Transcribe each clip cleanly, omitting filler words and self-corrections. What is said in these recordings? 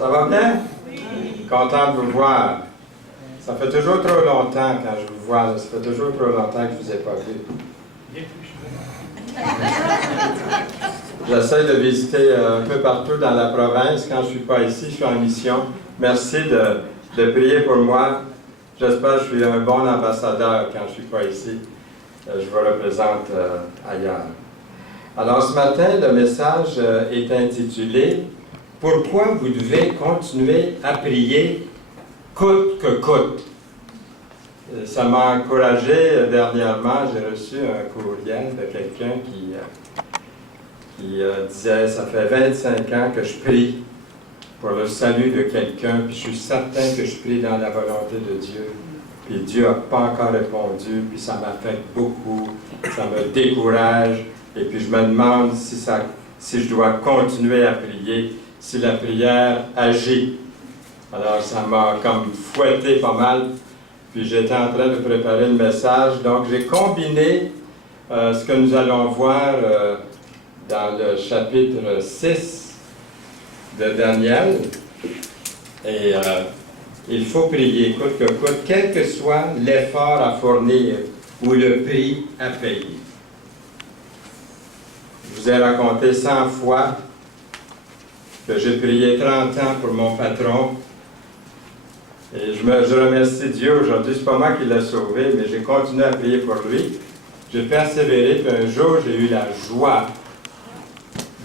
Ça va bien? Content de vous voir. Ça fait toujours trop longtemps quand je vous vois. Ça fait toujours trop longtemps que je ne vous ai pas vu. J'essaie de visiter un peu partout dans la province. Quand je ne suis pas ici, je suis en mission. Merci de prier pour moi. J'espère que je suis un bon ambassadeur quand je ne suis pas ici. Je vous représente ailleurs. Alors ce matin, le message est intitulé « Pourquoi vous devez continuer à prier coûte que coûte ». Ça m'a encouragé dernièrement. J'ai reçu un courriel de quelqu'un qui disait « Ça fait 25 ans que je prie pour le salut de quelqu'un, puis je suis certain que je prie dans la volonté de Dieu. Puis Dieu n'a pas encore répondu, puis ça m'affecte beaucoup, ça me décourage. Et puis je me demande si je dois continuer à prier, si la prière agit. » Alors ça m'a comme fouetté pas mal. Puis j'étais en train de préparer le message. Donc j'ai combiné ce que nous allons voir dans le chapitre 6 de Daniel. Et il faut prier coûte que coûte, quel que soit l'effort à fournir ou le prix à payer. Je vous ai raconté 100 fois que j'ai prié 30 ans pour mon patron. Et je remercie Dieu aujourd'hui. Ce n'est pas moi qui l'ai sauvé, mais j'ai continué à prier pour lui. J'ai persévéré, puis un jour, j'ai eu la joie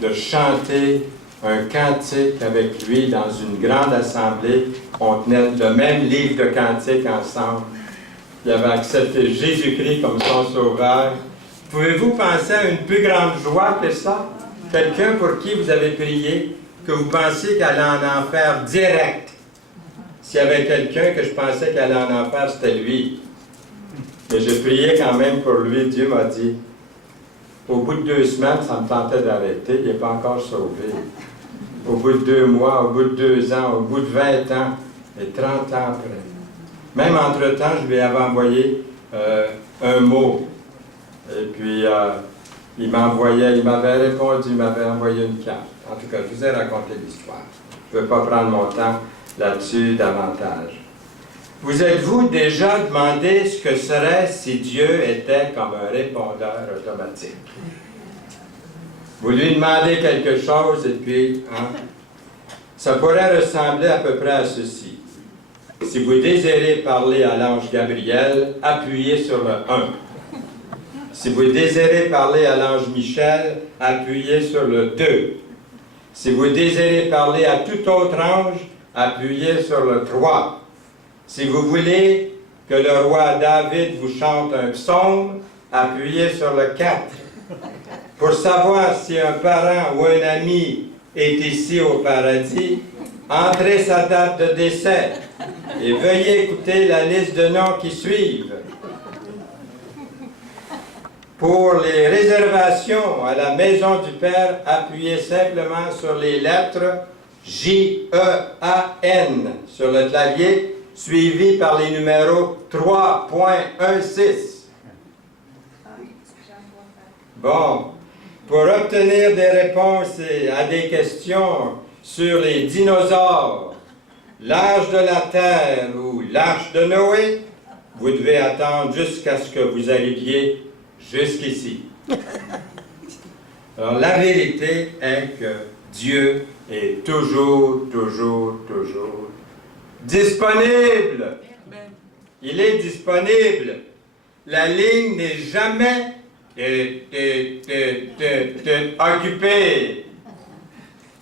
de chanter un cantique avec lui dans une grande assemblée. On tenait le même livre de cantiques ensemble. Il avait accepté Jésus-Christ comme son sauveur. Pouvez-vous penser à une plus grande joie que ça? Quelqu'un pour qui vous avez prié, que vous pensiez qu'elle allait en enfer direct. S'il y avait quelqu'un que je pensais qu'elle allait en enfer, c'était lui. Mais j'ai prié quand même pour lui. Dieu m'a dit, au bout de 2 semaines, ça me tentait d'arrêter. Il n'est pas encore sauvé. Au bout de 2 mois, au bout de 2 ans, au bout de 20 ans, et 30 ans après. Même entre-temps, je lui avais envoyé un mot. Et puis, il m'avait répondu, il m'avait envoyé une carte. En tout cas, je vous ai raconté l'histoire. Je ne veux pas prendre mon temps là-dessus davantage. Vous êtes-vous déjà demandé ce que serait si Dieu était comme un répondeur automatique? Vous lui demandez quelque chose et puis, ça pourrait ressembler à peu près à ceci. Si vous désirez parler à l'ange Gabriel, appuyez sur le 1. Si vous désirez parler à l'ange Michel, appuyez sur le 2. Si vous désirez parler à tout autre ange, appuyez sur le 3. Si vous voulez que le roi David vous chante un psaume, appuyez sur le 4. Pour savoir si un parent ou un ami est ici au paradis, entrez sa date de décès et veuillez écouter la liste de noms qui suivent. Pour les réservations à la maison du Père, appuyez simplement sur les lettres J-E-A-N sur le clavier, suivi par les numéros 3.16. Bon, pour obtenir des réponses à des questions sur les dinosaures, l'âge de la Terre ou l'arche de Noé, vous devez attendre jusqu'à ce que vous arriviez jusqu'ici. Alors, la vérité est que Dieu est toujours disponible. Il est disponible. La ligne n'est jamais occupée.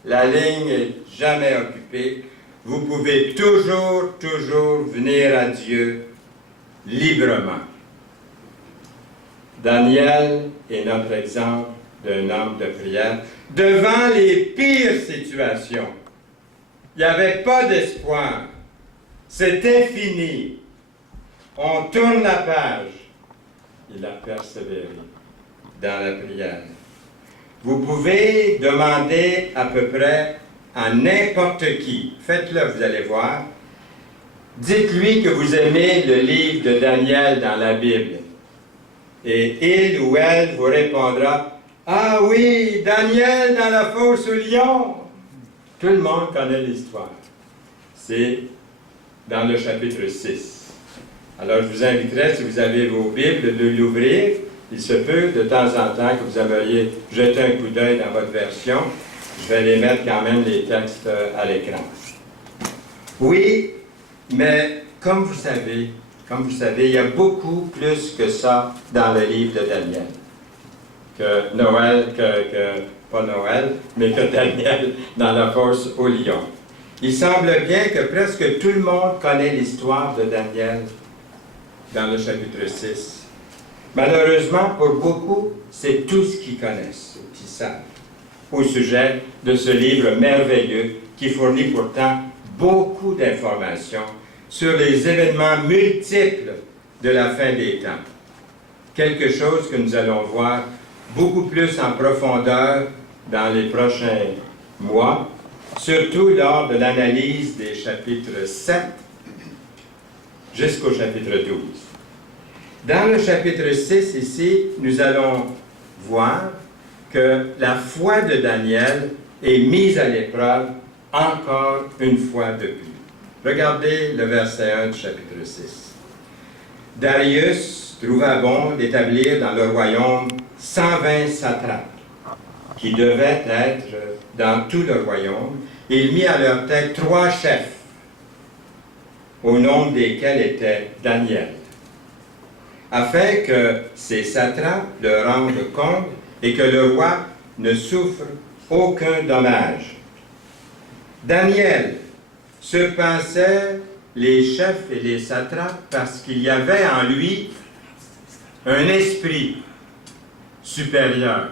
La ligne n'est jamais occupée. Vous pouvez toujours venir à Dieu librement. Daniel est notre exemple d'un homme de prière. Devant les pires situations, il n'y avait pas d'espoir. C'était fini. On tourne la page. Il a persévéré dans la prière. Vous pouvez demander à peu près à n'importe qui. Faites-le, vous allez voir. Dites-lui que vous aimez le livre de Daniel dans la Bible. Et il ou elle vous répondra « Ah oui, Daniel dans la fosse au lion! Tout le monde connaît l'histoire. C'est dans le chapitre 6. Alors, je vous inviterai, si vous avez vos Bibles, de l'ouvrir. Il se peut, de temps en temps, que vous aimeriez jeter un coup d'œil dans votre version. Je vais les mettre quand même, les textes, à l'écran. Oui, mais comme vous savez, il y a beaucoup plus que ça dans le livre de Daniel. Que Noël, pas Noël, mais que Daniel dans la fosse au lion. Il semble bien que presque tout le monde connaît l'histoire de Daniel dans le chapitre 6. Malheureusement, pour beaucoup, c'est tout ce qu'ils connaissent, qu'ils savent, au sujet de ce livre merveilleux qui fournit pourtant beaucoup d'informations sur les événements multiples de la fin des temps. Quelque chose que nous allons voir beaucoup plus en profondeur dans les prochains mois, surtout lors de l'analyse des chapitres 7 jusqu'au chapitre 12. Dans le chapitre 6, ici, nous allons voir que la foi de Daniel est mise à l'épreuve encore une fois de plus. Regardez le verset 1 du chapitre 6. Darius trouva bon d'établir dans le royaume 120 satrapes, qui devaient être dans tout le royaume. Il mit à leur tête 3 chefs, au nombre desquels était Daniel, afin que ces satrapes leur rendent compte et que le roi ne souffre aucun dommage. Daniel surpassait les chefs et les satrapes parce qu'il y avait en lui un esprit supérieur.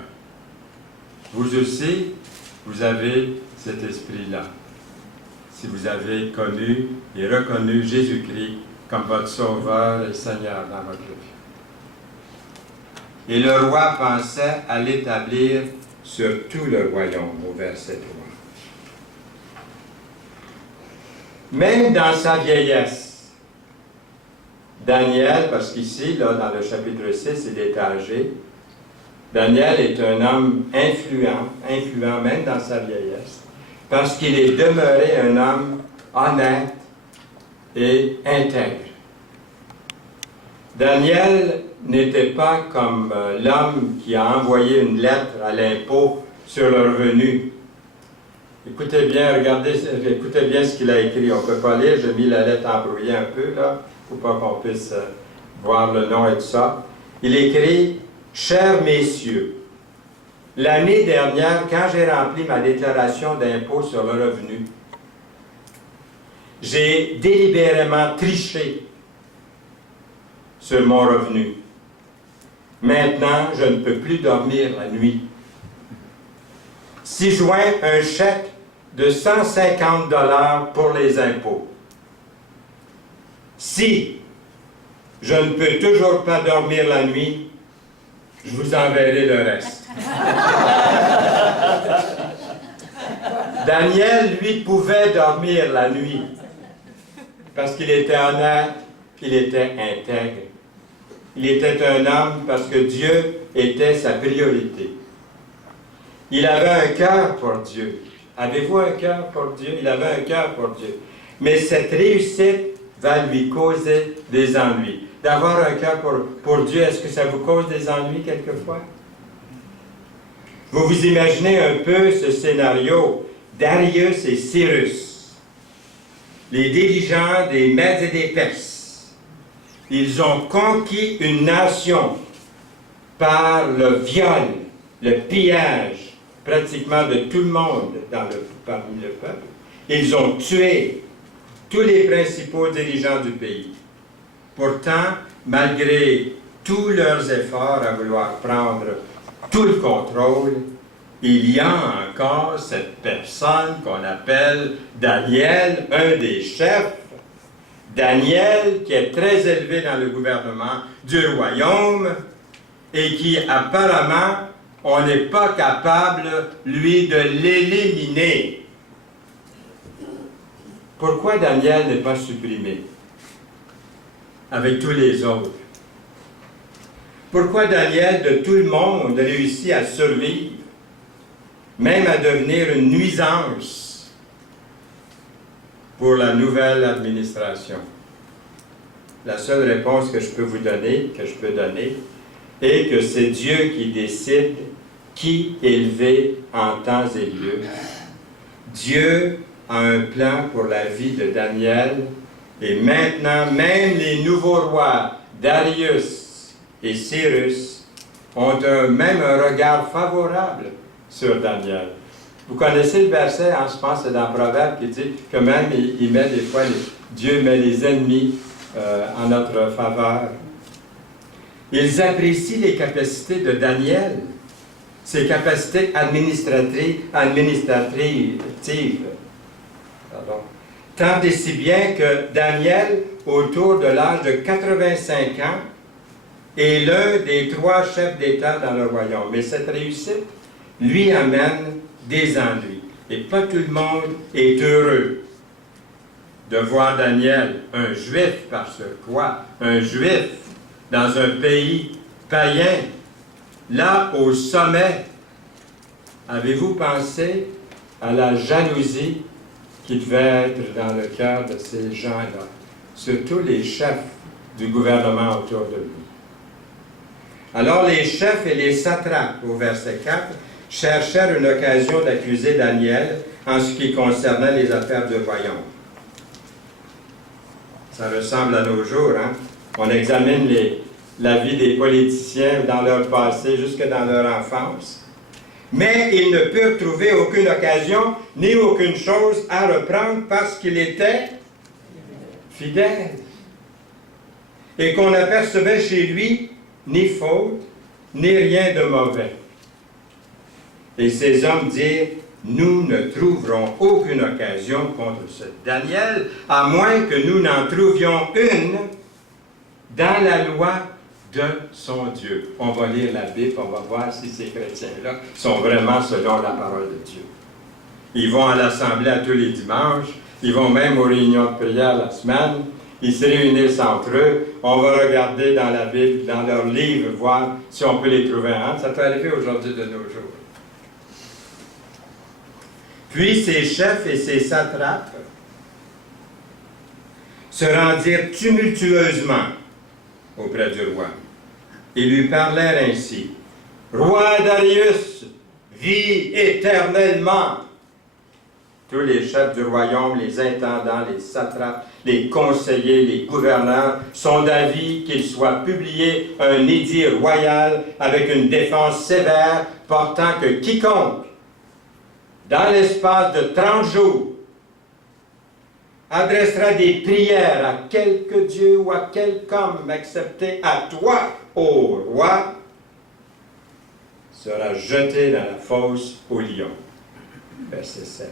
Vous aussi, vous avez cet esprit-là. Si vous avez connu et reconnu Jésus-Christ comme votre Sauveur et Seigneur dans votre vie. Et le roi pensait à l'établir sur tout le royaume, au verset 3. Même dans sa vieillesse, Daniel, parce qu'ici, là, dans le chapitre 6, il est âgé, Daniel est un homme influent même dans sa vieillesse, parce qu'il est demeuré un homme honnête et intègre. Daniel n'était pas comme l'homme qui a envoyé une lettre à l'impôt sur le revenu. Écoutez bien, écoutez bien ce qu'il a écrit. On ne peut pas lire, j'ai mis la lettre embrouillée un peu, là, pour pas qu'on puisse voir le nom et tout ça. Il écrit « Chers messieurs, l'année dernière, quand j'ai rempli ma déclaration d'impôt sur le revenu, j'ai délibérément triché sur mon revenu. Maintenant, je ne peux plus dormir la nuit. Si joint un chèque de 150 $ pour les impôts. Si je ne peux toujours pas dormir la nuit, je vous enverrai le reste. Daniel, lui, pouvait dormir la nuit parce qu'il était honnête, il était intègre. Il était un homme parce que Dieu était sa priorité. Il avait un cœur pour Dieu. Avez-vous un cœur pour Dieu? Il avait un cœur pour Dieu. Mais cette réussite va lui causer des ennuis. D'avoir un cœur pour Dieu, est-ce que ça vous cause des ennuis quelquefois? Vous vous imaginez un peu ce scénario, Darius et Cyrus, les dirigeants des Mèdes et des Perses. Ils ont conquis une nation par le viol, le pillage, pratiquement de tout le monde parmi le peuple. Ils ont tué tous les principaux dirigeants du pays. Pourtant, malgré tous leurs efforts à vouloir prendre tout le contrôle, il y a encore cette personne qu'on appelle Daniel, un des chefs. Daniel, qui est très élevé dans le gouvernement du royaume et qui apparemment, on n'est pas capable, lui, de l'éliminer. Pourquoi Daniel n'est pas supprimé avec tous les autres? Pourquoi Daniel, de tout le monde, réussit à survivre, même à devenir une nuisance pour la nouvelle administration? La seule réponse que je peux vous donner, est que c'est Dieu qui décide qui élever en temps et lieu. Dieu a un plan pour la vie de Daniel, et maintenant, même les nouveaux rois, Darius et Cyrus, ont même un regard favorable sur Daniel. Vous connaissez le verset, je pense que c'est dans Proverbe, qui dit que même il met des fois, Dieu met les ennemis en notre faveur. Ils apprécient les capacités de Daniel, ses capacités administratives. Pardon. Tant et si bien que Daniel, autour de l'âge de 85 ans, est l'un des 3 chefs d'État dans le royaume. Mais cette réussite lui amène des ennuis. Et pas tout le monde est heureux de voir Daniel, un juif par surcroît, un juif dans un pays païen, là au sommet. Avez-vous pensé à la jalousie qui devait être dans le cœur de ces gens-là, surtout les chefs du gouvernement autour de lui? Alors les chefs et les satrapes, au verset 4, cherchèrent une occasion d'accuser Daniel en ce qui concernait les affaires du royaume. Ça ressemble à nos jours, hein? On examine la vie des politiciens dans leur passé, jusque dans leur enfance. Mais ils ne purent trouver aucune occasion, ni aucune chose à reprendre parce qu'il était fidèle. Et qu'on n'apercevait chez lui ni faute, ni rien de mauvais. Et ces hommes dirent, nous ne trouverons aucune occasion contre ce Daniel, à moins que nous n'en trouvions une dans la loi de son Dieu. On va lire la Bible, on va voir si ces chrétiens-là sont vraiment selon la parole de Dieu. Ils vont à l'assemblée à tous les dimanches, ils vont même aux réunions de prière la semaine, ils se réunissent entre eux, on va regarder dans la Bible, dans leurs livres, voir si on peut les trouver. Ça peut arriver aujourd'hui de nos jours. Puis ces chefs et ces satrapes se rendirent tumultueusement auprès du roi et lui parlèrent ainsi. « Roi Darius, vis éternellement! » Tous les chefs du royaume, les intendants, les satrapes, les conseillers, les gouverneurs sont d'avis qu'il soit publié un édit royal avec une défense sévère portant que quiconque, dans l'espace de 30 jours, adressera des prières à quelque Dieu ou à quelque homme, excepté à toi, ô roi, sera jeté dans la fosse aux lions. Verset 7.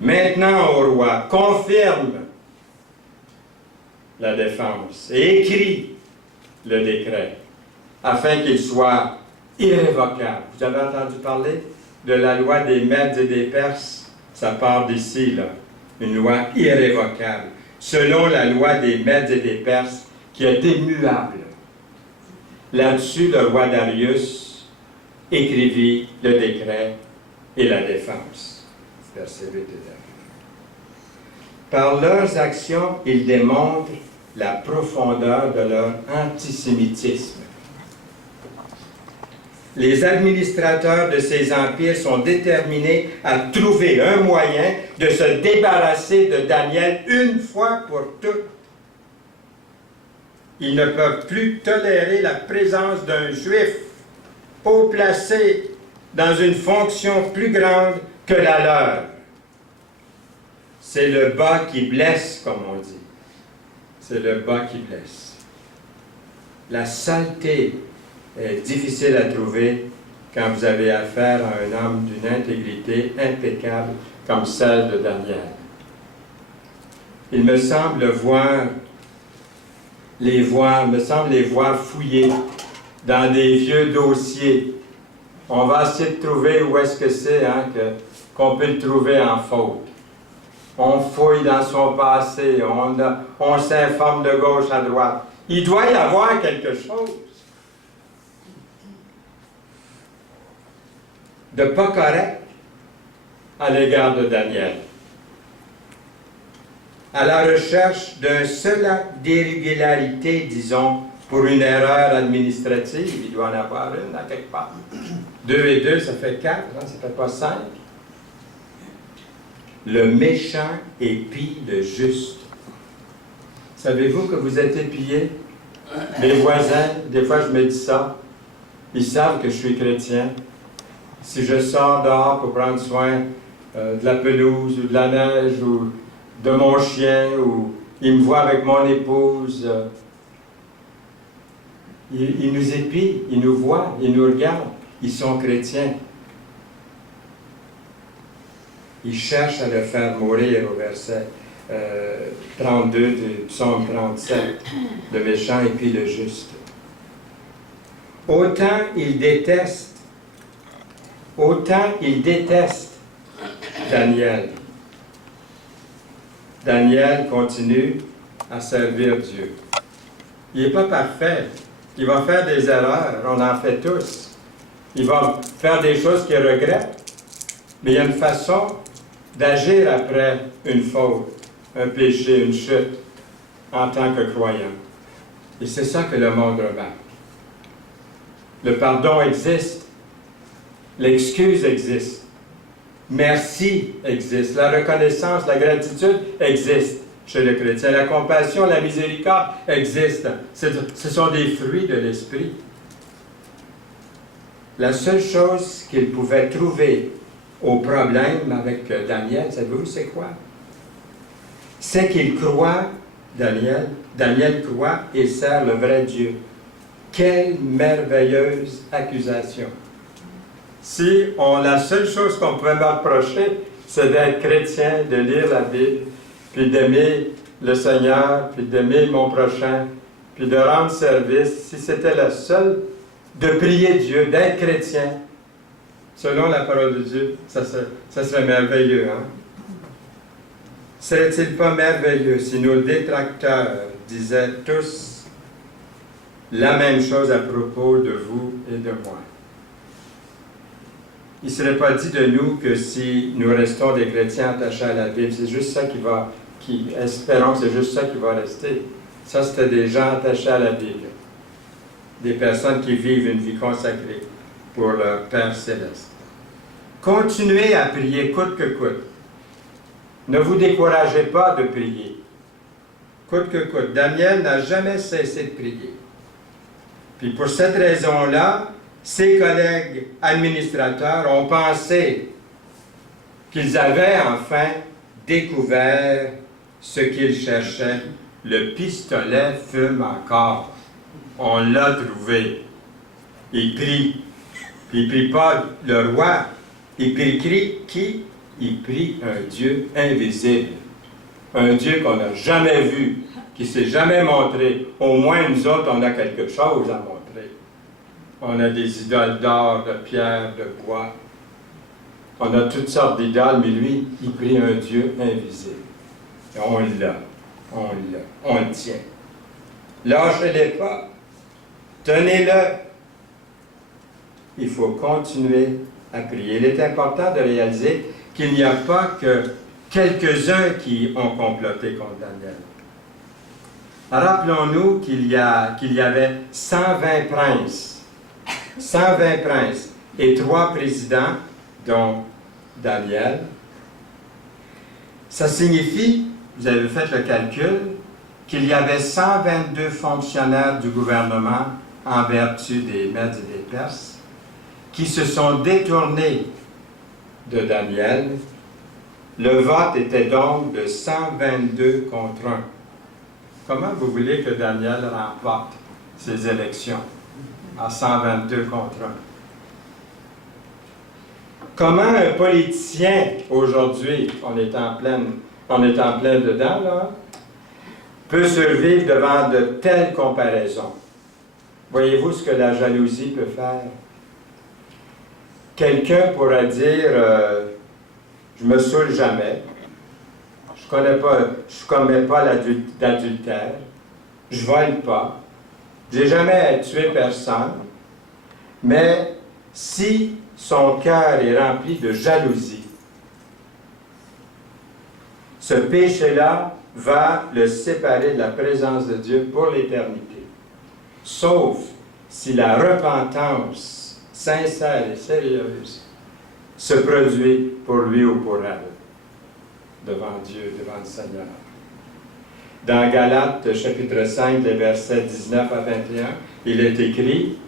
Maintenant, ô roi, confirme la défense et écris le décret, afin qu'il soit irrévocable. Vous avez entendu parler de la loi des Mèdes et des Perses? Ça part d'ici, là. Une loi irrévocable, selon la loi des Mèdes et des Perses, qui est immuable. Là-dessus, le roi Darius écrivit le décret et la défense. Verset 8 et 9. Par leurs actions, ils démontrent la profondeur de leur antisémitisme. Les administrateurs de ces empires sont déterminés à trouver un moyen de se débarrasser de Daniel une fois pour toutes. Ils ne peuvent plus tolérer la présence d'un juif haut placé dans une fonction plus grande que la leur. C'est le bas qui blesse, comme on dit. C'est le bas qui blesse. La saleté est difficile à trouver quand vous avez affaire à un homme d'une intégrité impeccable comme celle de Daniel. Il me semble les voir fouiller dans des vieux dossiers. On va essayer de trouver où est-ce que c'est qu'on peut le trouver en faute. On fouille dans son passé, on s'informe de gauche à droite. Il doit y avoir quelque chose de pas correct à l'égard de Daniel. à la recherche d'un seul acte d'irrégularité, disons, pour une erreur administrative, il doit en avoir une à quelque part. 2 et 2, ça fait 4, hein, ça ne fait pas 5. Le méchant épie le juste. Savez-vous que vous êtes épiés? Les voisins, des fois je me dis ça, ils savent que je suis chrétien. Si je sors dehors pour prendre soin de la pelouse ou de la neige ou de mon chien, ou ils me voient avec mon épouse, ils nous épient, ils nous voient, ils nous regardent, ils sont chrétiens. Ils cherchent à le faire mourir au verset 32 du psaume 37, le méchant et puis le juste. Autant il déteste Daniel. Daniel continue à servir Dieu. Il n'est pas parfait. Il va faire des erreurs, on en fait tous. Il va faire des choses qu'il regrette, mais il y a une façon d'agir après une faute, un péché, une chute, en tant que croyant. Et c'est ça que le monde remarque. Le pardon existe, l'excuse existe, merci existe, la reconnaissance, la gratitude existe chez le chrétien, la compassion, la miséricorde existent. Ce sont des fruits de l'Esprit. La seule chose qu'il pouvait trouver au problème avec Daniel, savez-vous c'est quoi? C'est qu'il croit, Daniel croit et sert le vrai Dieu. Quelle merveilleuse accusation! Si la seule chose qu'on pouvait me reprocher, c'est d'être chrétien, de lire la Bible, puis d'aimer le Seigneur, puis d'aimer mon prochain, puis de rendre service, si c'était la seule, de prier Dieu, d'être chrétien, selon la parole de Dieu, ça serait merveilleux, hein? Serait-il pas merveilleux si nos détracteurs disaient tous la même chose à propos de vous et de moi? Il ne serait pas dit de nous que si nous restons des chrétiens attachés à la Bible, c'est juste ça espérons que c'est juste ça qui va rester. Ça, c'était des gens attachés à la Bible. Des personnes qui vivent une vie consacrée pour leur Père céleste. Continuez à prier coûte que coûte. Ne vous découragez pas de prier. Coûte que coûte. Daniel n'a jamais cessé de prier. Puis pour cette raison-là, ses collègues administrateurs ont pensé qu'ils avaient enfin découvert ce qu'ils cherchaient. Le pistolet fume encore. On l'a trouvé. Il prie. Puis il ne prie pas le roi. Il prie qui? Il prie un Dieu invisible. Un Dieu qu'on n'a jamais vu, qui ne s'est jamais montré. Au moins, nous autres, on a quelque chose à montrer. On a des idoles d'or, de pierre, de bois. On a toutes sortes d'idoles, mais lui, il prie un Dieu invisible. Et on l'a. On le tient. Lâchez-les pas. Tenez-le. Il faut continuer à prier. Il est important de réaliser qu'il n'y a pas que quelques-uns qui ont comploté contre Daniel. Rappelons-nous qu'il y avait 120 princes. 120 princes et 3 présidents, dont Daniel. Ça signifie, vous avez fait le calcul, qu'il y avait 122 fonctionnaires du gouvernement en vertu des Mèdes et des Perses qui se sont détournés de Daniel. Le vote était donc de 122 contre 1. Comment vous voulez que Daniel remporte ces élections à 122 contre 1? Comment un politicien, aujourd'hui, on est en plein dedans, là, peut survivre devant de telles comparaisons? Voyez-vous ce que la jalousie peut faire? Quelqu'un pourra dire je me saoule jamais, je commets pas d'adultère, je vole pas, j'ai jamais tué personne, mais si son cœur est rempli de jalousie, ce péché-là va le séparer de la présence de Dieu pour l'éternité. Sauf si la repentance sincère et sérieuse se produit pour lui ou pour elle, devant Dieu, devant le Seigneur. Dans Galates, chapitre 5, les versets 19 à 21, il est écrit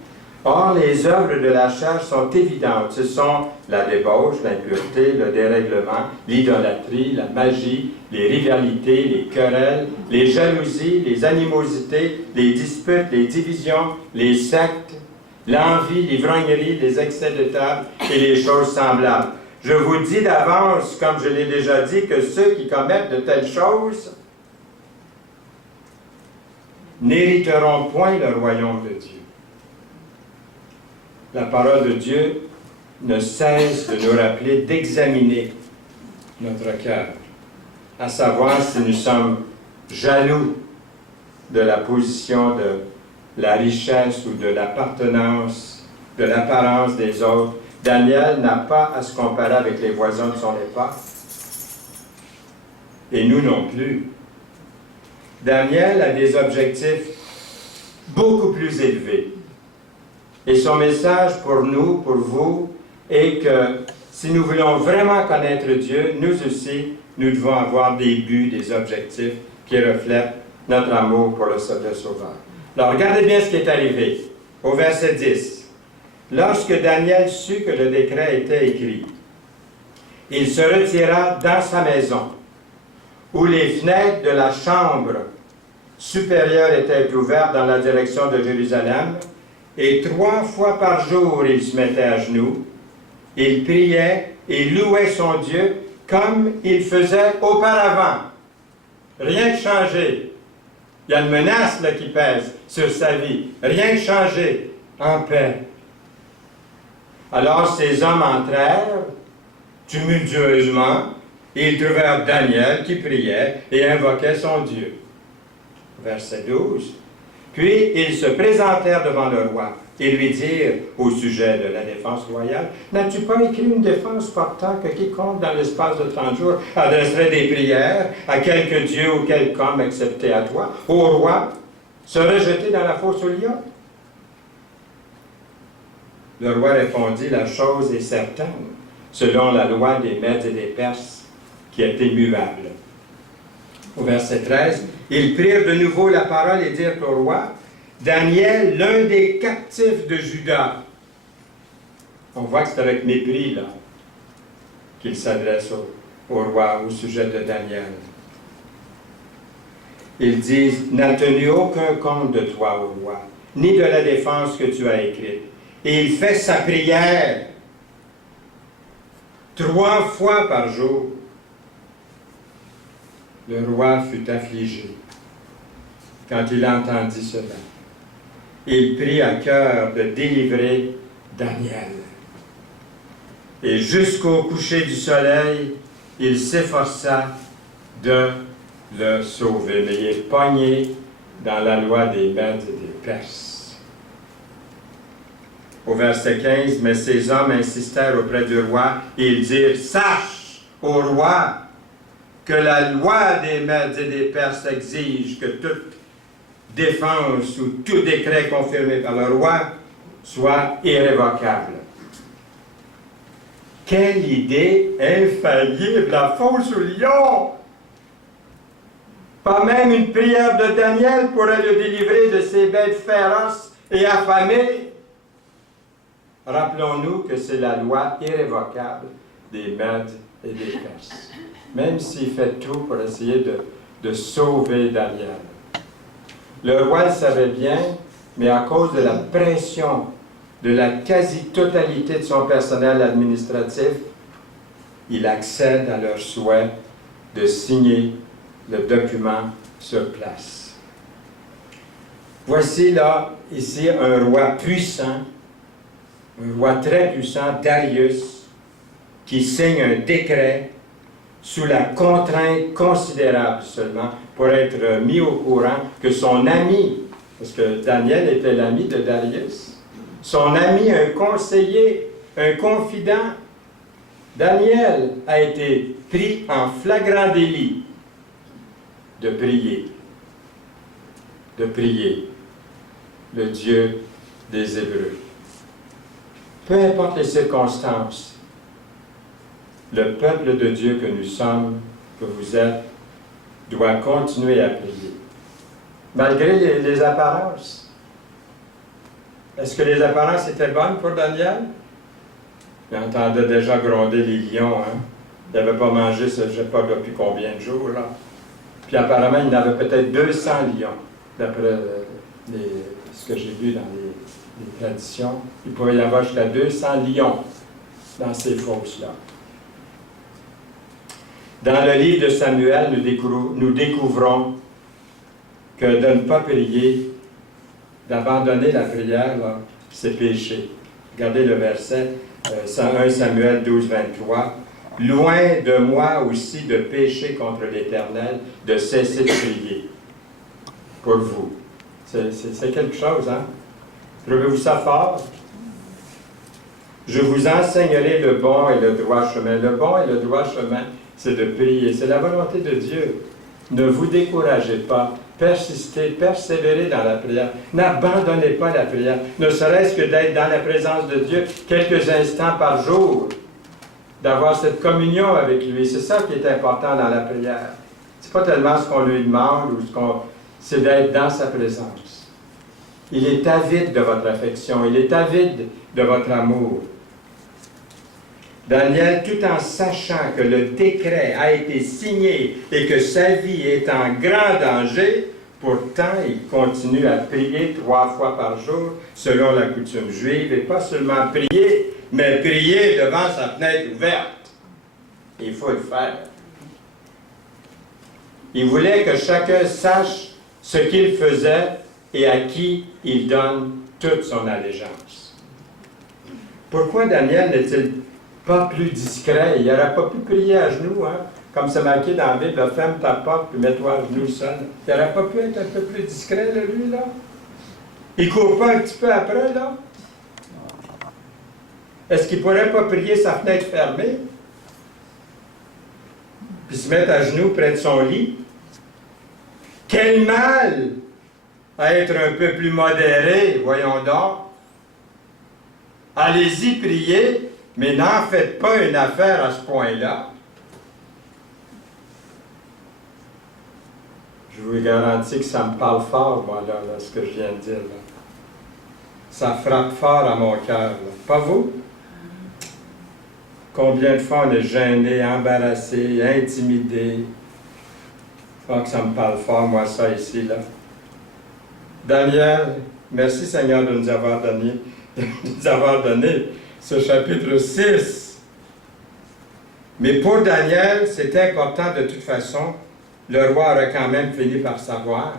« Or, les œuvres de la chair sont évidentes. Ce sont la débauche, l'impureté, le dérèglement, l'idolâtrie, la magie, les rivalités, les querelles, les jalousies, les animosités, les disputes, les divisions, les sectes, l'envie, l'ivrognerie, les excès de table et les choses semblables. Je vous dis d'avance, comme je l'ai déjà dit, que ceux qui commettent de telles choses n'hériteront point le royaume de Dieu. » La parole de Dieu ne cesse de nous rappeler d'examiner notre cœur, à savoir si nous sommes jaloux de la position, de la richesse ou de l'appartenance, de l'apparence des autres. Daniel n'a pas à se comparer avec les voisins de son époque, et nous non plus. Daniel a des objectifs beaucoup plus élevés. Et son message pour nous, pour vous, est que si nous voulons vraiment connaître Dieu, nous aussi, nous devons avoir des buts, des objectifs qui reflètent notre amour pour le Sauveur. Alors, regardez bien ce qui est arrivé. Au verset 10. Lorsque Daniel sut que le décret était écrit, il se retira dans sa maison, où les fenêtres de la chambre supérieure étaient ouvertes dans la direction de Jérusalem, et 3 fois par jour il se mettait à genoux, il priait et louait son Dieu comme il faisait auparavant. Rien de changé. Il y a une menace là, qui pèse sur sa vie. Rien de changé. En paix. Alors ces hommes entrèrent tumultueusement et ils trouvèrent Daniel qui priait et invoquait son Dieu. Verset 12. Puis ils se présentèrent devant le roi et lui dirent au sujet de la défense royale, « N'as-tu pas écrit une défense portant que quiconque dans l'espace de 30 jours adresserait des prières à quelque dieu ou quelque homme excepté à toi, au roi, serait jeté dans la fosse aux lions? » Le roi répondit, « La chose est certaine, selon la loi des Mèdes et des Perses, qui est immuable. » Au verset 13, ils prirent de nouveau la parole et dirent au roi, « Daniel, l'un des captifs de Juda. » On voit que c'est avec mépris, là, qu'il s'adresse au roi au sujet de Daniel. Ils disent, « N'a tenu aucun compte de toi, ô roi, ni de la défense que tu as écrite. » Et il fait sa prière 3 fois par jour. Le roi fut affligé quand il entendit cela. Il prit à cœur de délivrer Daniel. Et jusqu'au coucher du soleil, il s'efforça de le sauver. Mais il est pogné dans la loi des Mèdes et des Perses. Au verset 15, « Mais ces hommes insistèrent auprès du roi et ils dirent, « Sache, ô roi, que la loi des Mèdes et des Perses exige que toute défense ou tout décret confirmé par le roi soit irrévocable. » Quelle idée infaillible, la fosse au lion! Pas même une prière de Daniel pourrait le délivrer de ces bêtes féroces et affamées. Rappelons-nous que c'est la loi irrévocable des Mèdes et des Perses. Même s'il fait tout pour essayer de sauver Daniel. Le roi le savait bien, mais à cause de la pression de la quasi-totalité de son personnel administratif, il accède à leur souhait de signer le document sur place. Voici là, ici, un roi puissant, un roi très puissant, Darius, qui signe un décret sous la contrainte considérable seulement pour être mis au courant que son ami, parce que Daniel était l'ami de Darius, son ami, un conseiller, un confident, Daniel a été pris en flagrant délit de prier le Dieu des Hébreux. Peu importe les circonstances, le peuple de Dieu que nous sommes, que vous êtes, doit continuer à prier. Malgré les apparences. Est-ce que les apparences étaient bonnes pour Daniel? Il entendait déjà gronder les lions. Hein? Il n'avait pas mangé ce repas depuis combien de jours, là? Puis apparemment, il y en avait peut-être 200 lions, d'après ce que j'ai vu dans les traditions. Il pouvait y avoir jusqu'à 200 lions dans ces fosses-là. Dans le livre de Samuel, nous découvrons que de ne pas prier, d'abandonner la prière, c'est péché. Regardez le verset 1 Samuel 12, 23. « Loin de moi aussi de pécher contre l'Éternel, de cesser de prier pour vous. » C'est quelque chose, hein? Trouvez-vous ça fort? Je vous enseignerai le bon et le droit chemin. Le bon et le droit chemin, c'est de prier. C'est la volonté de Dieu. Ne vous découragez pas. Persistez, persévérez dans la prière. N'abandonnez pas la prière. Ne serait-ce que d'être dans la présence de Dieu quelques instants par jour. D'avoir cette communion avec lui. C'est ça qui est important dans la prière. C'est pas tellement ce qu'on lui demande, c'est d'être dans sa présence. Il est avide de votre affection. Il est avide de votre amour. Daniel, tout en sachant que le décret a été signé et que sa vie est en grand danger, pourtant il continue à prier 3 fois par jour, selon la coutume juive, et pas seulement prier, mais prier devant sa fenêtre ouverte. Il faut le faire. Il voulait que chacun sache ce qu'il faisait et à qui il donne toute son allégeance. Pourquoi Daniel n'est-il pas plus discret? Il n'aurait pas pu prier à genoux, hein? Comme c'est marqué dans la Bible, ferme ta porte puis mets-toi à genoux seul. Il n'aurait pas pu être un peu plus discret, là, lui, là? Il ne court pas un petit peu après, là? Est-ce qu'il ne pourrait pas prier sa fenêtre fermée? Puis se mettre à genoux près de son lit? Quel mal à être un peu plus modéré, voyons donc. Allez-y prier, mais n'en faites pas une affaire à ce point-là. Je vous garantis que ça me parle fort, moi, là, ce que je viens de dire. Là. Ça frappe fort à mon cœur. Là. Pas vous? Combien de fois on est gêné, embarrassé, intimidé? Oh, que ça me parle fort, moi, ça ici, là. Daniel, merci Seigneur de nous avoir donné ce chapitre 6. Mais pour Daniel, c'était important de toute façon. Le roi aurait quand même fini par savoir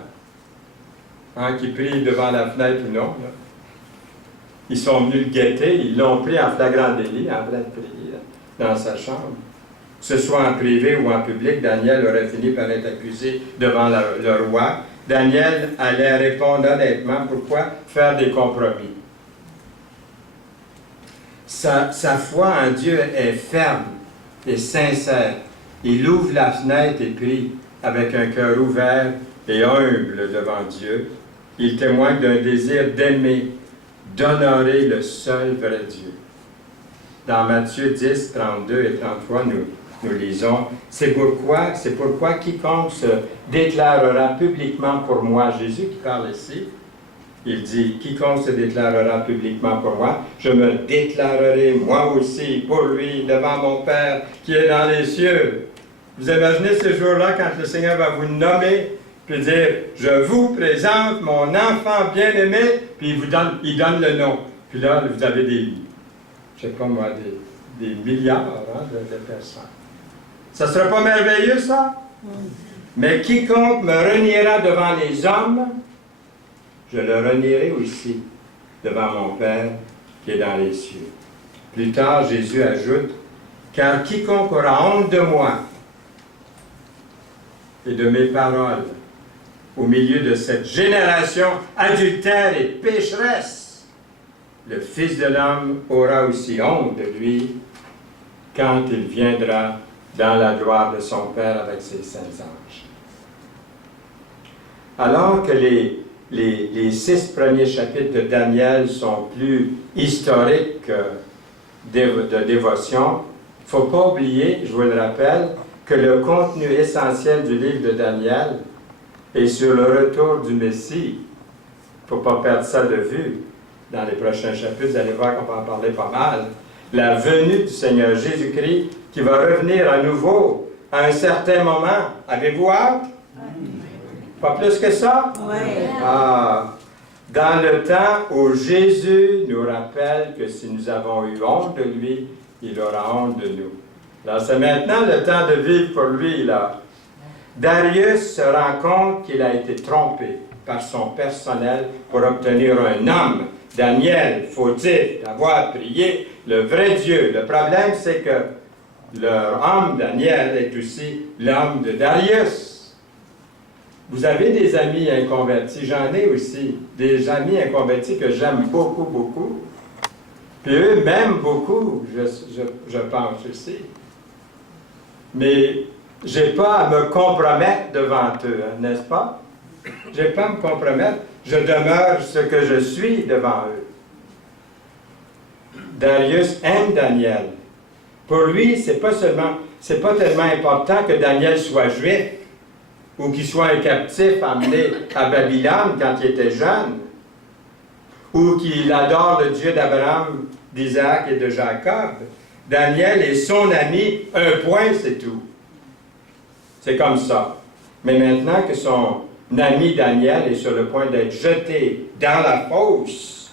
hein, qu'il prie devant la fenêtre ou non. Là. Ils sont venus le guetter, ils l'ont pris en flagrant délit, en train de prier là, dans sa chambre. Que ce soit en privé ou en public, Daniel aurait fini par être accusé devant le roi. Daniel allait répondre honnêtement. Pourquoi? Faire des compromis. Sa foi en Dieu est ferme et sincère. Il ouvre la fenêtre et prie avec un cœur ouvert et humble devant Dieu. Il témoigne d'un désir d'aimer, d'honorer le seul vrai Dieu. Dans Matthieu 10, 32 et 33, nous lisons, c'est pourquoi quiconque se déclarera publiquement pour moi, Jésus qui parle ici, il dit, quiconque se déclarera publiquement pour moi, je me déclarerai moi aussi pour lui devant mon Père qui est dans les cieux. Vous imaginez ces jours-là quand le Seigneur va vous nommer, puis dire, je vous présente mon enfant bien-aimé, puis il donne le nom. Puis là, vous avez je sais pas moi, des milliards hein, de personnes. Ça ne sera pas merveilleux, ça? Mais quiconque me reniera devant les hommes, je le renierai aussi devant mon Père qui est dans les cieux. Plus tard, Jésus ajoute, car quiconque aura honte de moi et de mes paroles au milieu de cette génération adultère et pécheresse, le Fils de l'homme aura aussi honte de lui quand il viendra dans la gloire de son Père avec ses saints anges. Alors que les 6 premiers chapitres de Daniel sont plus historiques de dévotion, il ne faut pas oublier, je vous le rappelle, que le contenu essentiel du livre de Daniel est sur le retour du Messie. Il ne faut pas perdre ça de vue. Dans les prochains chapitres, vous allez voir qu'on va en parler pas mal. La venue du Seigneur Jésus-Christ qui va revenir à nouveau à un certain moment. Avez-vous hâte? Pas plus que ça? Oui. Ah, dans le temps où Jésus nous rappelle que si nous avons eu honte de lui, il aura honte de nous. Alors, c'est maintenant le temps de vivre pour lui, là. Darius se rend compte qu'il a été trompé par son personnel pour obtenir un homme, Daniel, fautif, d'avoir prié le vrai Dieu. Le problème, c'est que leur homme, Daniel, est aussi l'homme de Darius. Vous avez des amis inconvertis, j'en ai aussi, des amis inconvertis que j'aime beaucoup, beaucoup. Puis eux m'aiment beaucoup, je pense aussi. Mais je n'ai pas à me compromettre devant eux, hein, n'est-ce pas? Je n'ai pas à me compromettre. Je demeure ce que je suis devant eux. Darius aime Daniel. Pour lui, c'est pas tellement important que Daniel soit juif ou qu'il soit un captif amené à Babylone quand il était jeune, ou qu'il adore le Dieu d'Abraham, d'Isaac et de Jacob. Daniel est son ami, un point, c'est tout. C'est comme ça. Mais maintenant que son ami Daniel est sur le point d'être jeté dans la fosse,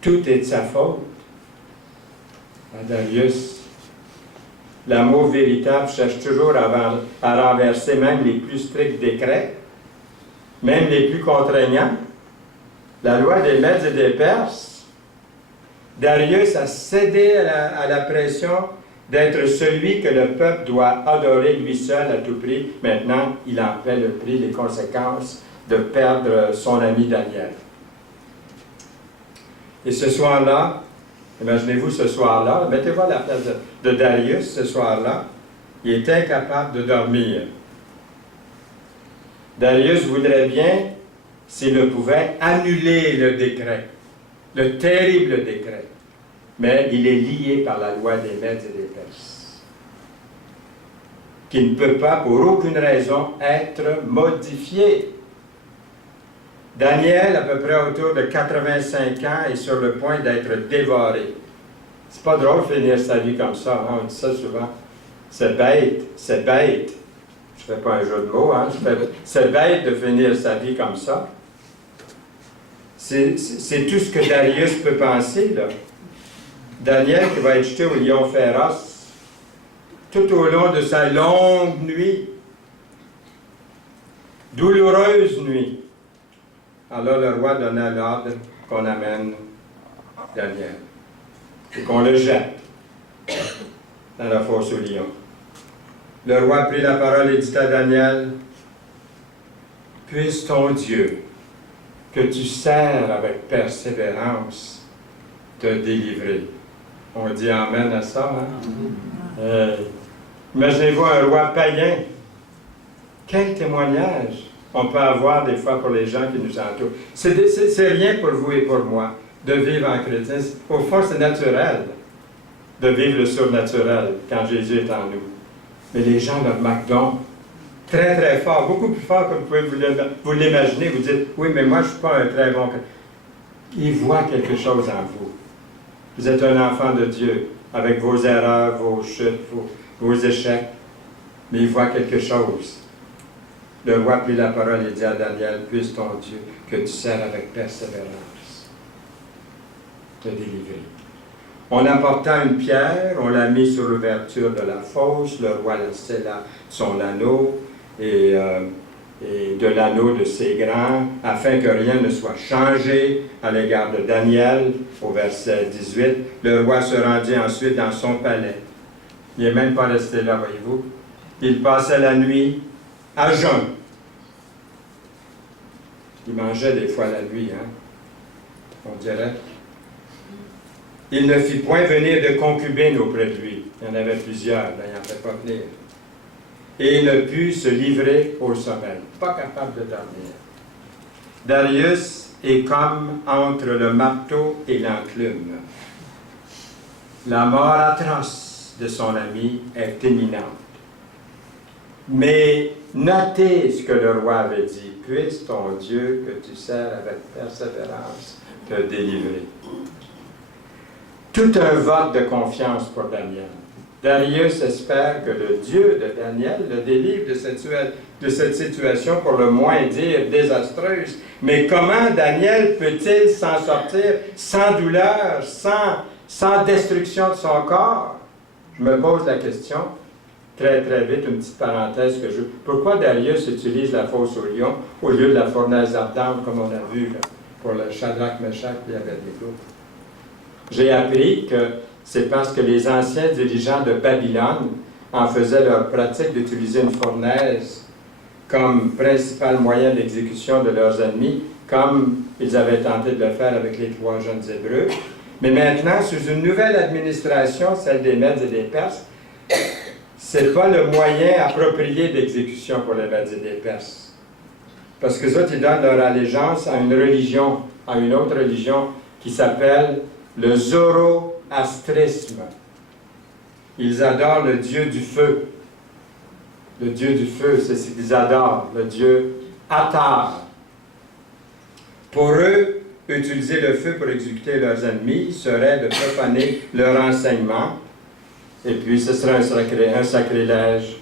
tout est de sa faute. À Darius, l'amour véritable cherche toujours à renverser même les plus stricts décrets, même les plus contraignants. La loi des Mèdes et des Perses. Darius a cédé à la pression d'être celui que le peuple doit adorer lui seul à tout prix. Maintenant, il en paie le prix, les conséquences de perdre son ami Daniel. Et ce soir-là, imaginez-vous ce soir-là, mettez-vous à la place de Darius ce soir-là, il est incapable de dormir. Darius voudrait bien, s'il le pouvait, annuler le décret, le terrible décret. Mais il est lié par la loi des Mèdes et des Perses, qui ne peut pas, pour aucune raison, être modifié. Daniel, à peu près autour de 85 ans, est sur le point d'être dévoré. C'est pas drôle de finir sa vie comme ça, hein? On dit ça souvent. C'est bête, c'est bête. Je ne fais pas un jeu de mots, hein? C'est bête de finir sa vie comme ça. C'est tout ce que Darius peut penser, là. Daniel qui va être jeté au lion féroce tout au long de sa longue nuit, douloureuse nuit. Alors le roi donna l'ordre qu'on amène Daniel et qu'on le jette dans la fosse au lion. Le roi prit la parole et dit à Daniel, « Puisse ton Dieu, que tu sers avec persévérance, te délivrer. » On dit amen à ça, hein? Imaginez-vous un roi païen. Quel témoignage on peut avoir des fois pour les gens qui nous entourent. C'est rien pour vous et pour moi de vivre en chrétien. Au fond, c'est naturel de vivre le surnaturel quand Jésus est en nous. Mais les gens le remarquent donc très, très fort, beaucoup plus fort que vous pouvez vous l'imaginer. Vous dites, oui, mais moi, je ne suis pas un très bon chrétien. Ils voient quelque chose en vous. Vous êtes un enfant de Dieu, avec vos erreurs, vos chutes, vos échecs. Mais ils voient quelque chose. Le roi prit la parole et dit à Daniel, « Puisse ton Dieu, que tu sers avec persévérance, te délivrer. » On apporta une pierre, on l'a mis sur l'ouverture de la fosse, le roi la scella son anneau et de l'anneau de ses grands, afin que rien ne soit changé à l'égard de Daniel, au verset 18. Le roi se rendit ensuite dans son palais. Il n'est même pas resté là, voyez-vous. Il passait la nuit à jeun. Il mangeait des fois la nuit, hein, on dirait. Il ne fit point venir de concubines auprès de lui. Il y en avait plusieurs, là, il n'en fait pas venir. Et il ne put se livrer au sommeil. Pas capable de dormir. Darius est comme entre le marteau et l'enclume. La mort atroce de son ami est imminente. Mais notez ce que le roi avait dit. Puisse ton Dieu que tu sers avec persévérance te délivrer. Tout un vote de confiance pour Daniel. Darius espère que le Dieu de Daniel le délivre de cette situation, pour le moins dire désastreuse. Mais comment Daniel peut-il s'en sortir sans douleur, sans destruction de son corps? Je me pose la question, très très vite, une petite parenthèse que je... Pourquoi Darius utilise la fosse au lion au lieu de la fournaise ardente, comme on a vu là, pour le Shadrach, Meshach et Abednego? J'ai appris que c'est parce que les anciens dirigeants de Babylone en faisaient leur pratique d'utiliser une fournaise comme principal moyen d'exécution de leurs ennemis, comme ils avaient tenté de le faire avec les 3 jeunes Hébreux. Mais maintenant, sous une nouvelle administration, celle des Mèdes et des Perses, ce n'est pas le moyen approprié d'exécution pour les Mèdes et les Perses. Parce que autres, ils donnent leur allégeance à une religion, à une autre religion qui s'appelle le zoroastrisme. Ils adorent le dieu du feu. Le dieu du feu, c'est ce qu'ils adorent, le dieu Attar. Pour eux, utiliser le feu pour exécuter leurs ennemis serait de profaner leur enseignement, et puis ce serait un sacrilège.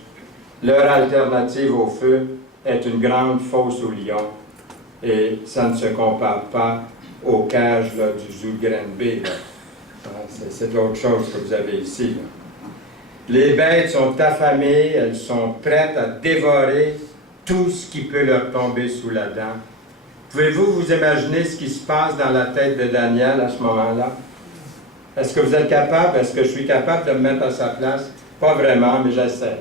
Leur alternative au feu est une grande fosse au lion, et ça ne se compare pas aux cages là, du zoo de Granby. C'est autre chose que vous avez ici. Là. Les bêtes sont affamées, elles sont prêtes à dévorer tout ce qui peut leur tomber sous la dent. Pouvez-vous vous imaginer ce qui se passe dans la tête de Daniel à ce moment-là? Est-ce que vous êtes capable? Est-ce que je suis capable de me mettre à sa place? Pas vraiment, mais j'essaie.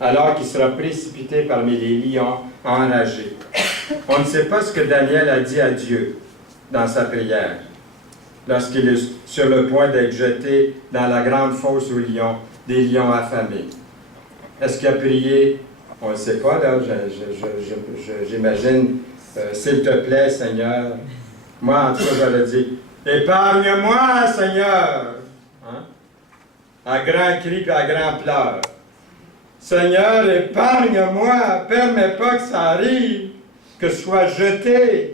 Alors qu'il sera précipité parmi les lions enragés. On ne sait pas ce que Daniel a dit à Dieu dans sa prière, lorsqu'il est sur le point d'être jeté dans la grande fosse aux lions, des lions affamés. Est-ce qu'il a prié? On ne sait pas, là, j'imagine, s'il te plaît, Seigneur. Moi, en tout cas, j'aurais dit, épargne-moi, Seigneur! Hein? À grand cri et à grand pleur. Seigneur, épargne-moi, permets pas que ça arrive, que je sois jeté.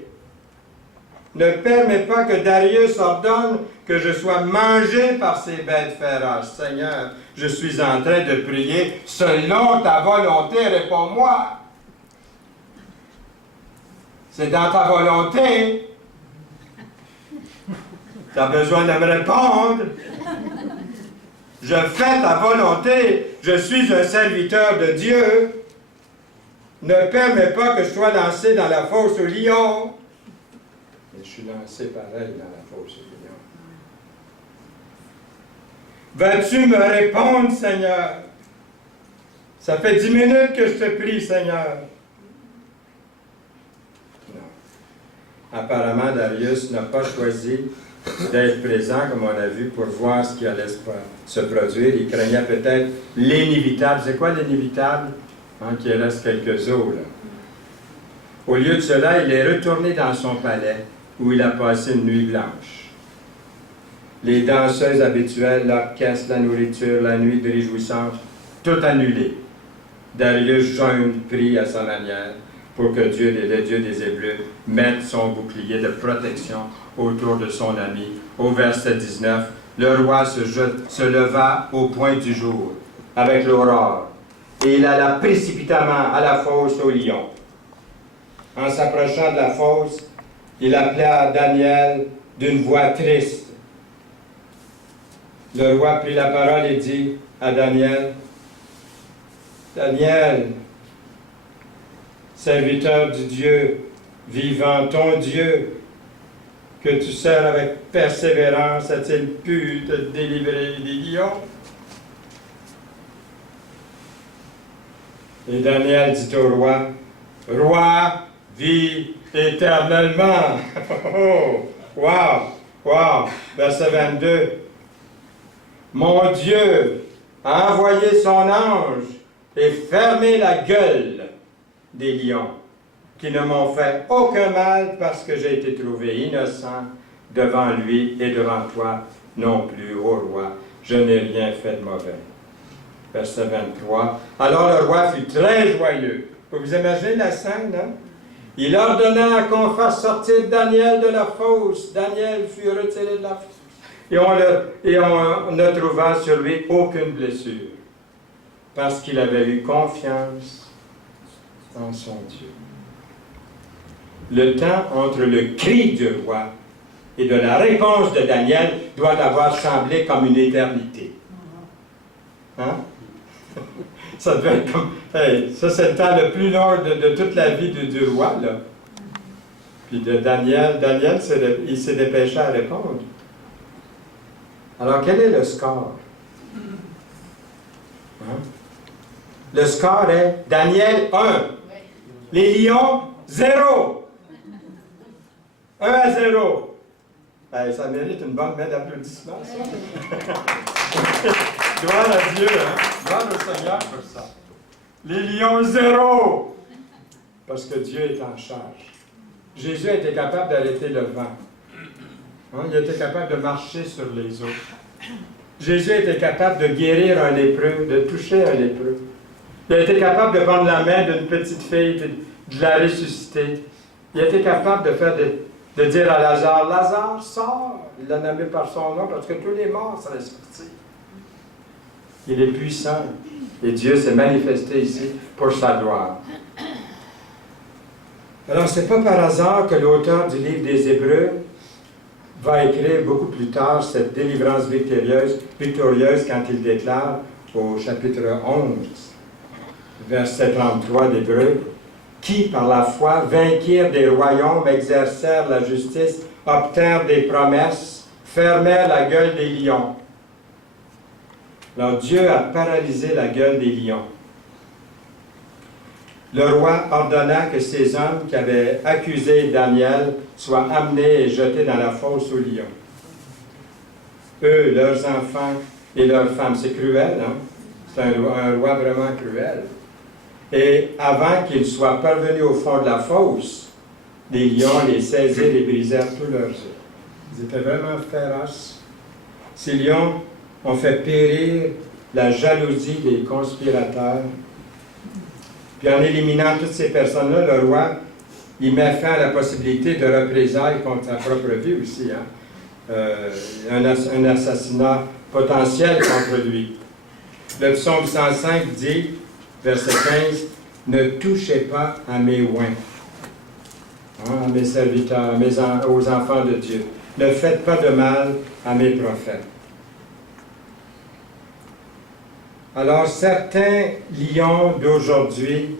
Ne permets pas que Darius ordonne que je sois mangé par ces bêtes féroces. Seigneur, je suis en train de prier, selon ta volonté, réponds-moi. C'est dans ta volonté. Tu as besoin de me répondre. Je fais ta volonté. Je suis un serviteur de Dieu. Ne permets pas que je sois lancé dans la fosse aux lions. Mais je suis lancé pareil dans la fosse aux lions. Vas-tu me répondre, Seigneur? Ça fait 10 minutes que je te prie, Seigneur. Non. Apparemment, Darius n'a pas choisi d'être présent, comme on a vu, pour voir ce qui allait se produire. Il craignait peut-être l'inévitable. C'est quoi l'inévitable? Hein, qu'il reste quelques os, là. Au lieu de cela, il est retourné dans son palais, où il a passé une nuit blanche. Les danseuses habituelles, l'orchestre, la nourriture, la nuit de réjouissance, tout annulé. Darius jeûne, prie à sa manière, pour que Dieu, le Dieu des Hébreux, mette son bouclier de protection autour de son ami. Au verset 19, le roi se leva au point du jour, avec l'aurore, et il alla précipitamment à la fosse aux lions. En s'approchant de la fosse, il appela Daniel d'une voix triste. Le roi prit la parole et dit à Daniel, « Daniel, serviteur du Dieu vivant, ton Dieu, que tu sers avec persévérance, a-t-il pu te délivrer des lions? » Et Daniel dit au roi, « Roi, vis éternellement. » Oh, wow! Wow! Verset 22. Mon Dieu a envoyé son ange et fermé la gueule des lions, qui ne m'ont fait aucun mal parce que j'ai été trouvé innocent devant lui et devant toi non plus, ô roi. Je n'ai rien fait de mauvais. Verset 23. Alors le roi fut très joyeux. Vous imaginez la scène, hein? Il ordonna qu'on fasse sortir Daniel de la fosse. Daniel fut retiré de la fosse. Et on ne trouva sur lui aucune blessure, parce qu'il avait eu confiance en son Dieu. Le temps entre le cri du roi et de la réponse de Daniel doit avoir semblé comme une éternité. Hein? Ça devait être comme... Hey, ça, c'est le temps le plus long de toute la vie du roi, là. Puis de Daniel, il s'est dépêché à répondre. Alors, quel est le score? Hein? Le score est Daniel 1. Les lions, 0. 1-0. Ben, ça mérite une bonne main d'applaudissement, ça. Gloire à Dieu, hein? Gloire au Seigneur pour ça. Les lions, 0. Parce que Dieu est en charge. Jésus a été capable d'arrêter le vent. Hein? Il était capable de marcher sur les eaux. Jésus était capable de guérir un lépreux, de toucher un lépreux. Il a été capable de prendre la main d'une petite fille et de la ressusciter. Il a été capable de dire à Lazare, « Lazare, sors! » Il l'a nommé par son nom parce que tous les morts seraient sortis. Il est puissant. Et Dieu s'est manifesté ici pour sa gloire. Alors, ce n'est pas par hasard que l'auteur du livre des Hébreux va écrire beaucoup plus tard cette délivrance victorieuse quand il déclare au chapitre 11, verset 33 d'Hébreux, « Qui, par la foi, vainquirent des royaumes, exercèrent la justice, obtinrent des promesses, fermèrent la gueule des lions. » Alors Dieu a paralysé la gueule des lions. Le roi ordonna que ces hommes qui avaient accusé Daniel soient amenés et jetés dans la fosse aux lions. Eux, leurs enfants et leurs femmes, c'est cruel, hein? C'est un roi vraiment cruel. Et avant qu'ils soient parvenus au fond de la fosse, les lions les saisirent et brisèrent tous leurs œufs. Ils étaient vraiment féroces. Ces lions ont fait périr la jalousie des conspirateurs. Puis en éliminant toutes ces personnes-là, le roi, il met fin à la possibilité de représailles contre sa propre vie aussi. Hein? Un assassinat potentiel contre lui. Le psaume 105 dit, verset 15, « Ne touchez pas à mes oins, hein, à mes serviteurs, aux enfants de Dieu. Ne faites pas de mal à mes prophètes. » Alors, certains lions d'aujourd'hui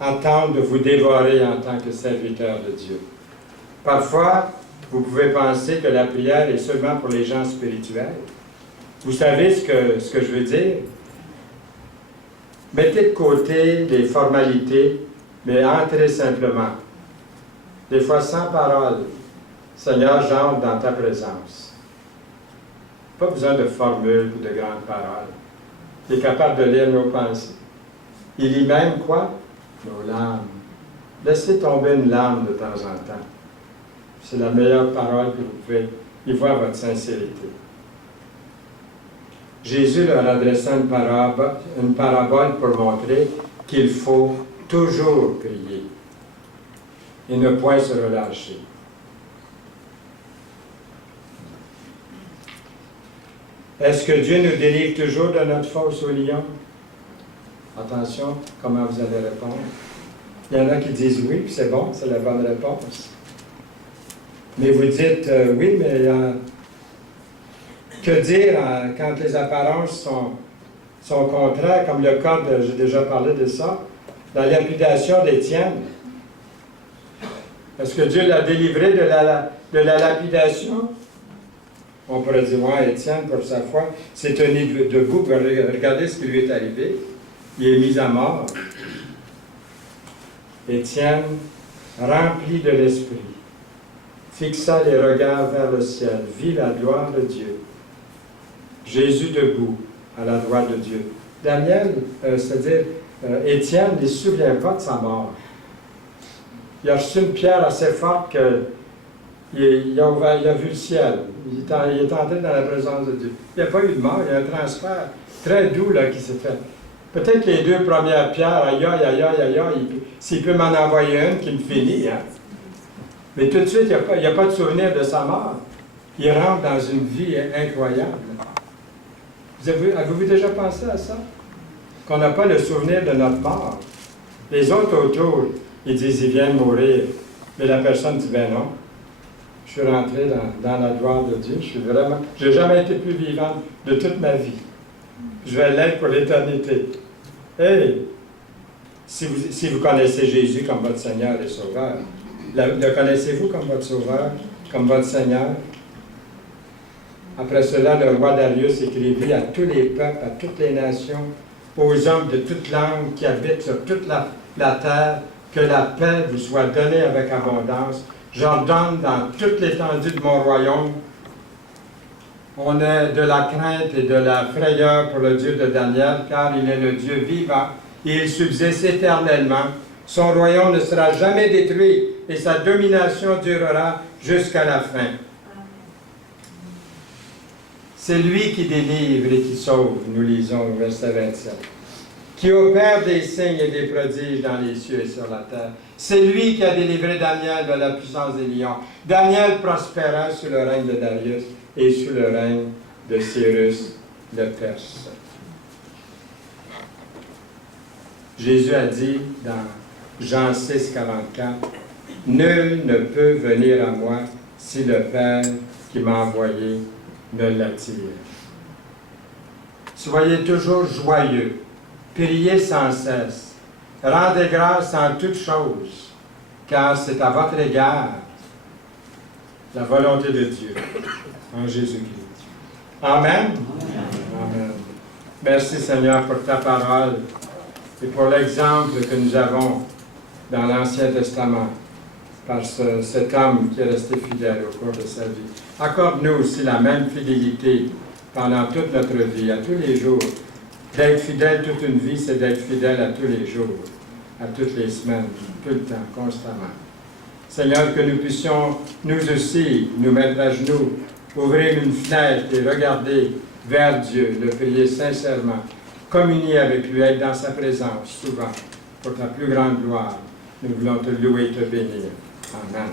attendent de vous dévorer en tant que serviteur de Dieu. Parfois, vous pouvez penser que la prière est seulement pour les gens spirituels. Vous savez ce que je veux dire? Mettez de côté les formalités, mais entrez simplement. Des fois sans parole. Seigneur, j'entre dans ta présence. Pas besoin de formules ou de grandes paroles. Il est capable de lire nos pensées. Il lit même quoi? Nos larmes. Laissez tomber une larme de temps en temps. C'est la meilleure parole que vous pouvez y voir votre sincérité. Jésus leur adressa une parabole pour montrer qu'il faut toujours prier et ne point se relâcher. Est-ce que Dieu nous délivre toujours de notre fosse aux lions? Attention, comment vous allez répondre? Il y en a qui disent oui, puis c'est bon, c'est la bonne réponse. Mais vous dites oui, mais que dire quand les apparences sont contraires, comme le cas, j'ai déjà parlé de ça, la lapidation d'Étienne. Est-ce que Dieu l'a délivré de la lapidation? On pourrait dire, ouais, Étienne, pour sa foi, s'est tenu debout, regardez ce qui lui est arrivé. Il est mis à mort. Étienne, rempli de l'Esprit, fixa les regards vers le ciel, vit la gloire de Dieu. Jésus debout, à la droite de Dieu. Daniel, c'est-à-dire Étienne, ne se souvient pas de sa mort. Il a reçu une pierre assez forte qu'il a vu le ciel. Il est entré dans la présence de Dieu. Il n'y a pas eu de mort, il y a un transfert très doux là, qui s'est fait. Peut-être les 2 premières pierres, aïe, aïe, aïe, aïe, aïe, s'il peut m'en envoyer une qui me finit. Hein? Mais tout de suite, il n'y a pas de souvenir de sa mort. Il rentre dans une vie incroyable. Avez-vous déjà pensé à ça? Qu'on n'a pas le souvenir de notre mort. Les autres autour, ils disent, ils viennent mourir. Mais la personne dit, ben non. Je suis rentré dans la gloire de Dieu. Je n'ai jamais été plus vivant de toute ma vie. Je vais l'être pour l'éternité. Hey! Si vous connaissez Jésus comme votre Seigneur et Sauveur, le connaissez-vous comme votre Sauveur, comme votre Seigneur? Après cela, le roi Darius écrivit à tous les peuples, à toutes les nations, aux hommes de toute langue qui habitent sur toute la terre, que la paix vous soit donnée avec abondance. J'ordonne dans toute l'étendue de mon royaume. On a de la crainte et de la frayeur pour le Dieu de Daniel, car il est le Dieu vivant et il subsiste éternellement. Son royaume ne sera jamais détruit et sa domination durera jusqu'à la fin. C'est lui qui délivre et qui sauve, nous lisons au verset 27, qui opère des signes et des prodiges dans les cieux et sur la terre. C'est lui qui a délivré Daniel de la puissance des lions. Daniel prospéra sous le règne de Darius et sous le règne de Cyrus le Perse. Jésus a dit dans Jean 6, 44, « Nul ne peut venir à moi si le Père qui m'a envoyé ne l'attire. » Soyez toujours joyeux, priez sans cesse, rendez grâce en toutes choses, car c'est à votre égard la volonté de Dieu en Jésus-Christ. Amen. Amen. Merci Seigneur pour ta parole et pour l'exemple que nous avons dans l'Ancien Testament par cet homme qui est resté fidèle au cours de sa vie. Accorde-nous aussi la même fidélité pendant toute notre vie, à tous les jours. D'être fidèle toute une vie, c'est d'être fidèle à tous les jours, à toutes les semaines, tout le temps, constamment. Seigneur, que nous puissions, nous aussi, nous mettre à genoux, ouvrir une fenêtre et regarder vers Dieu, le prier sincèrement, communier avec lui, être dans sa présence souvent, pour ta plus grande gloire. Nous voulons te louer et te bénir. Amen.